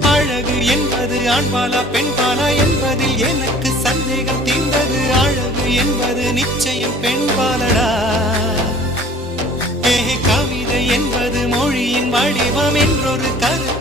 அழகு என்பது ஆண்பாலா பெண்பாலா என்பதில் எனக்கு சந்தேகம் தீர்ந்தது. அழகு என்பது நிச்சயம் பெண்பாலடா. கவிதை என்பது மொழியின் வடிவம் என்றொரு கருத்து